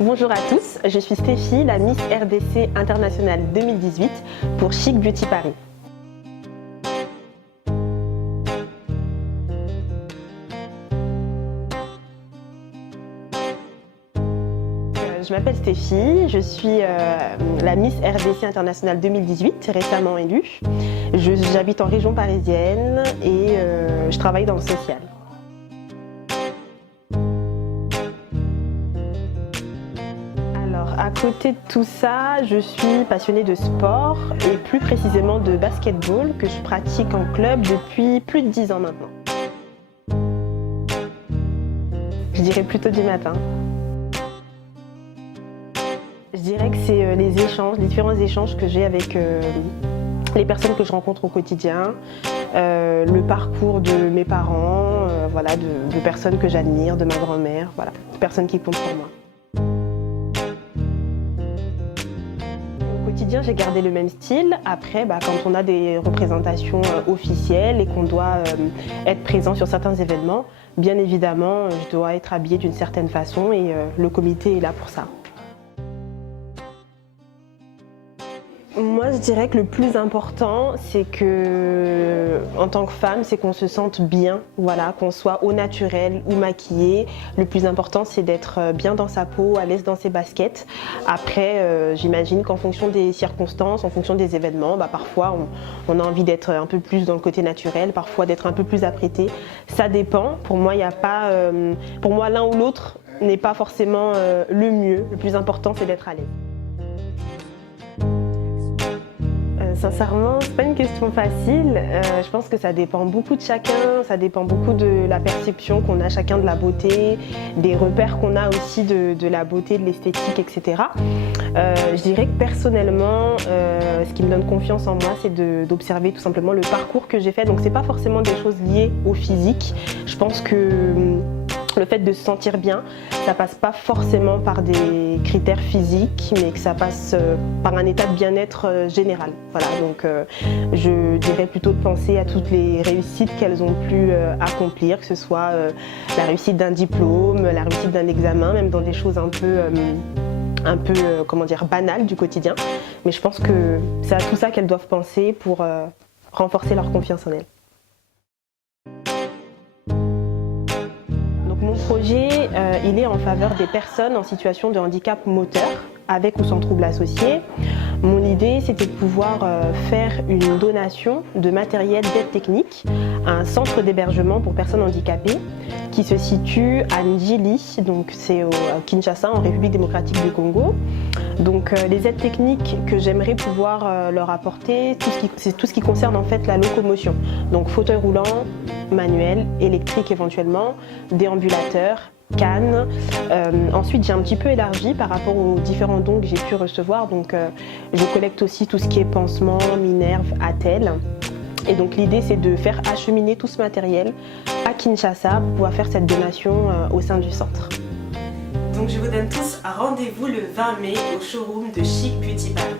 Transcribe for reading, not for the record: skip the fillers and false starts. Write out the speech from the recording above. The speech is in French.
Bonjour à tous, je suis Stéphie, la Miss RDC Internationale 2018 pour Chic Beauty Paris. Je m'appelle Stéphie, je suis la Miss RDC Internationale 2018, récemment élue. J'habite en région parisienne et je travaille dans le social. Alors, à côté de tout ça, je suis passionnée de sport et plus précisément de basketball que je pratique en club depuis plus de 10 ans maintenant. Je dirais plutôt du matin. Je dirais que c'est les différents échanges que j'ai avec les personnes que je rencontre au quotidien, le parcours de mes parents, voilà, de personnes que j'admire, de ma grand-mère, voilà, de personnes qui comptent pour moi. Au quotidien, j'ai gardé le même style. Après, quand on a des représentations officielles et qu'on doit être présent sur certains événements, bien évidemment, je dois être habillée d'une certaine façon et le comité est là pour ça. Moi, je dirais que le plus important, c'est que, en tant que femme, c'est qu'on se sente bien, voilà, qu'on soit au naturel ou maquillée. Le plus important, c'est d'être bien dans sa peau, à l'aise dans ses baskets. Après, j'imagine qu'en fonction des circonstances, en fonction des événements, parfois on a envie d'être un peu plus dans le côté naturel, parfois d'être un peu plus apprêté. Ça dépend. Pour moi, il n'y a pas, pour moi, l'un ou l'autre n'est pas forcément le mieux. Le plus important, c'est d'être à l'aise. Sincèrement, c'est pas une question facile. Je pense que ça dépend beaucoup de chacun, ça dépend beaucoup de la perception qu'on a chacun de la beauté, des repères qu'on a aussi de la beauté, de l'esthétique, etc. Je dirais que personnellement, ce qui me donne confiance en moi, c'est d'observer tout simplement le parcours que j'ai fait. Donc c'est pas forcément des choses liées au physique. Je pense que le fait de se sentir bien, ça passe pas forcément par des critères physiques, mais que ça passe par un état de bien-être général. Voilà, donc je dirais plutôt de penser à toutes les réussites qu'elles ont pu accomplir, que ce soit la réussite d'un diplôme, la réussite d'un examen, même dans des choses un peu comment dire, banales du quotidien. Mais je pense que c'est à tout ça qu'elles doivent penser pour renforcer leur confiance en elles. Mon projet, il est en faveur des personnes en situation de handicap moteur, avec ou sans troubles associés. Mon idée, c'était de pouvoir faire une donation de matériel d'aide technique à un centre d'hébergement pour personnes handicapées qui se situe à Njili, donc c'est au Kinshasa, en République démocratique du Congo. Donc les aides techniques que j'aimerais pouvoir leur apporter, c'est tout ce qui concerne en fait la locomotion. Donc fauteuil roulant, manuel, électrique éventuellement, déambulateur, canne. Ensuite, j'ai un petit peu élargi par rapport aux différents dons que j'ai pu recevoir. Donc je collecte aussi tout ce qui est pansement, minerve, attelle. Et donc l'idée, c'est de faire acheminer tout ce matériel à Kinshasa pour pouvoir faire cette donation au sein du centre. Donc je vous donne tous un rendez-vous le 20 mai au showroom de Chic Beauty Paris.